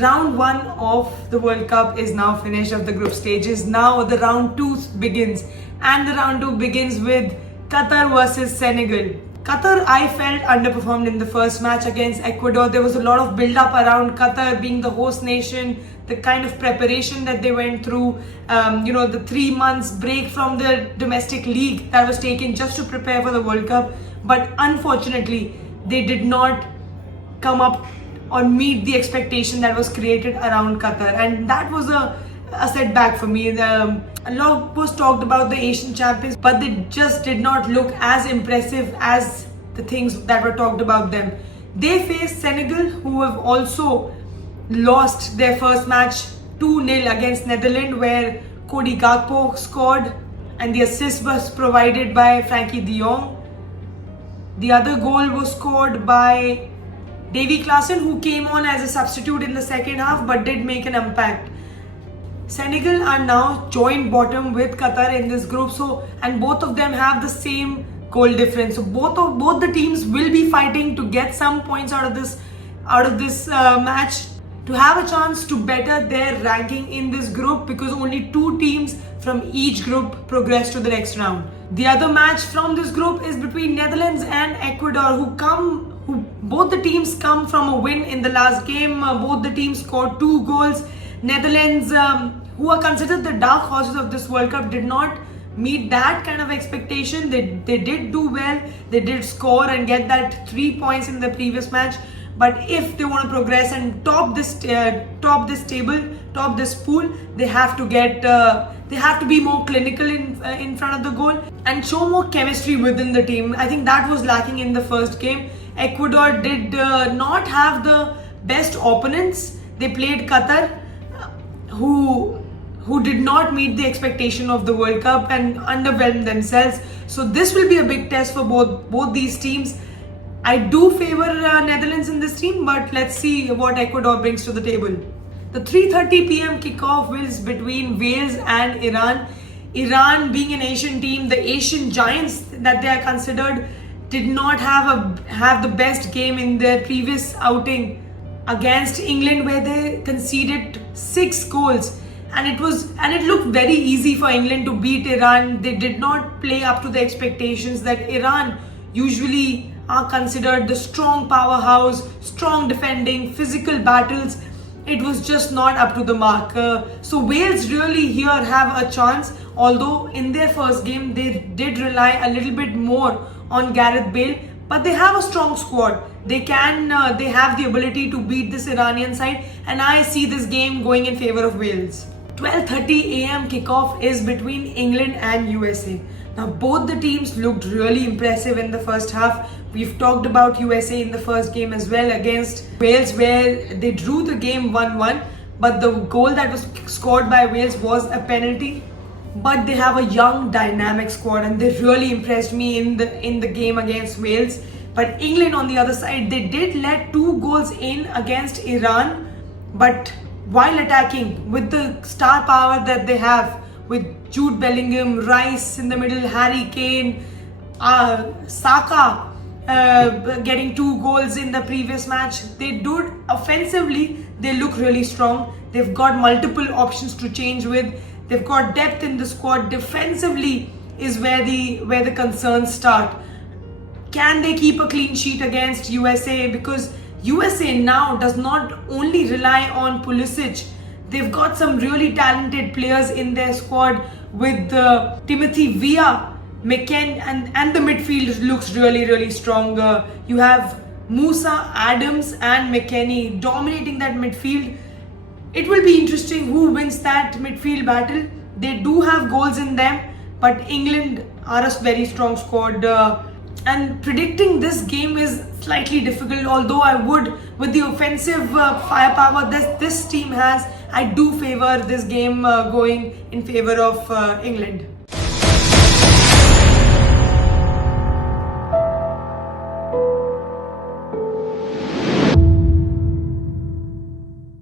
Round 1 of the World Cup is now finished of the group stages. Now the round 2 begins, and the round 2 begins with Qatar versus Senegal. Qatar, I felt, underperformed in the first match against Ecuador. There was a lot of build-up around Qatar being the host nation, the kind of preparation that they went through, the 3 months break from the domestic league that was taken just to prepare for the World Cup. But unfortunately, they did not come up or meet the expectation that was created around Qatar, and that was a setback for me. A lot was talked about the Asian champions, but they just did not look as impressive as the things that were talked about them. They faced Senegal, who have also lost their first match 2-0 against Netherlands, where Cody Gakpo scored and the assist was provided by Frankie de Jong. The other goal was scored by Davy Klaassen, who came on as a substitute in the second half but did make an impact. Senegal are now joint bottom with Qatar in this group, and both of them have the same goal difference. So both the teams will be fighting to get some points out of this match to have a chance to better their ranking in this group, because only 2 teams from each group progress to the next round. The other match from this group is between Netherlands and Ecuador, both the teams come from a win in the last game. Both the teams scored 2 goals. Netherlands, who are considered the dark horses of this World Cup, did not meet that kind of expectation. They did do well. They did score and get that 3 points in the previous match. But if they want to progress and top this pool, they have to be more clinical in front of the goal and show more chemistry within the team. I think that was lacking in the first game. Ecuador did not have the best opponents. They played Qatar, who did not meet the expectation of the World Cup and underwhelmed themselves. So this will be a big test for both these teams. I do favor Netherlands in this team, but let's see what Ecuador brings to the table. The 3:30 p.m. kickoff is between Wales and Iran. Iran, being an Asian team, the Asian giants that they are considered, did not have the best game in their previous outing against England, where they conceded 6 goals, and it looked very easy for England to beat Iran. They did not play up to the expectations that Iran usually are considered the strong powerhouse, strong defending, physical battles. It was just not up to the mark. So Wales really here have a chance, although in their first game they did rely a little bit more on Gareth Bale, but they have a strong squad. They have the ability to beat this Iranian side, and I see this game going in favor of Wales. 12:30 a.m. kickoff is between England and USA. Now both the teams looked really impressive in the first half. We've talked about USA in the first game as well against Wales, where they drew the game 1-1, but the goal that was scored by Wales was a penalty. But they have a young, dynamic squad, and they really impressed me in the game against Wales. But England, on the other side, they did let 2 goals in against Iran, but while attacking with the star power that they have, with Jude Bellingham, Rice in the middle, Harry Kane, Saka getting 2 goals in the previous match. They do offensively, they look really strong. They've got multiple options to change with. They've got depth in the squad. Defensively is where the concerns start. Can they keep a clean sheet against USA? Because USA now does not only rely on Pulisic. They've got some really talented players in their squad with Timothy Weah, McKennie, and the midfield looks really, really strong. You have Musa, Adams and McKennie dominating that midfield. It will be interesting who wins that midfield battle. They do have goals in them, but England are a very strong squad. And predicting this game is slightly difficult, although I would, with the offensive firepower this team has, I do favor this game going in favor of England.